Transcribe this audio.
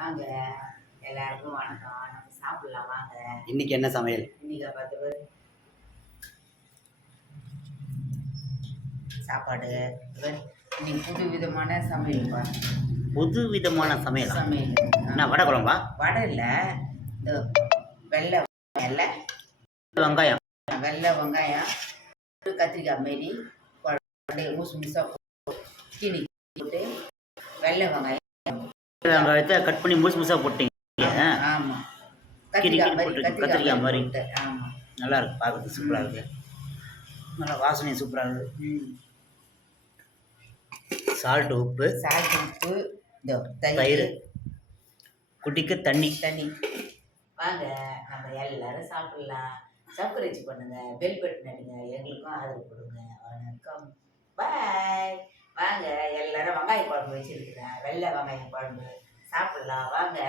வாங்க எல்லாருக்கும் வணக்கம். நம்ம சாப்பிடலாம் வாங்க. இன்னைக்கு என்ன சமையல்? இன்னைக்கு 10 பேர் சாப்பாடு. இன்னைக்கு புது விதமான சமையல் பாருங்க. புது விதமான சமையல். சமையல் என்ன வடை குழம்பா? வடை இல்லை, இந்த வெள்ளை வெங்காயம், வெள்ளை வெங்காயம், கத்திரிக்காய் மாரி மூசு மூசாக கிணி போட்டு வெள்ளை வெங்காயம் வெங்காயத்தை கட் பண்ணி முழுசு முழுசாக போட்டீங்க. ஆமாம், கத்திரிக்காய் மாதிரி. ஆமாம், நல்லா இருக்கு, பார்க்கறதுக்கு சூப்பராக இருக்கு. நல்லா வாசனையும் சூப்பராக இருக்கு. சால்ட் உப்பு, இந்த தயிர், குட்டிக்கு தண்ணி. வாங்க நம்ம எல்லாரும் சாப்பிடலாம். சப்ஸ்கிரைப் பண்ணுங்க, பெல் பட்டன் அடிங்க, எங்களுக்கும் ஆதரவு கொடுங்க. வணக்கம், பாய். வாங்க எல்லாரும் வெங்காய குழம்பு வச்சிருக்கிறேன், வெள்ளை வெங்காயம் குழம்பு சாப்பிடலாம் வாங்க.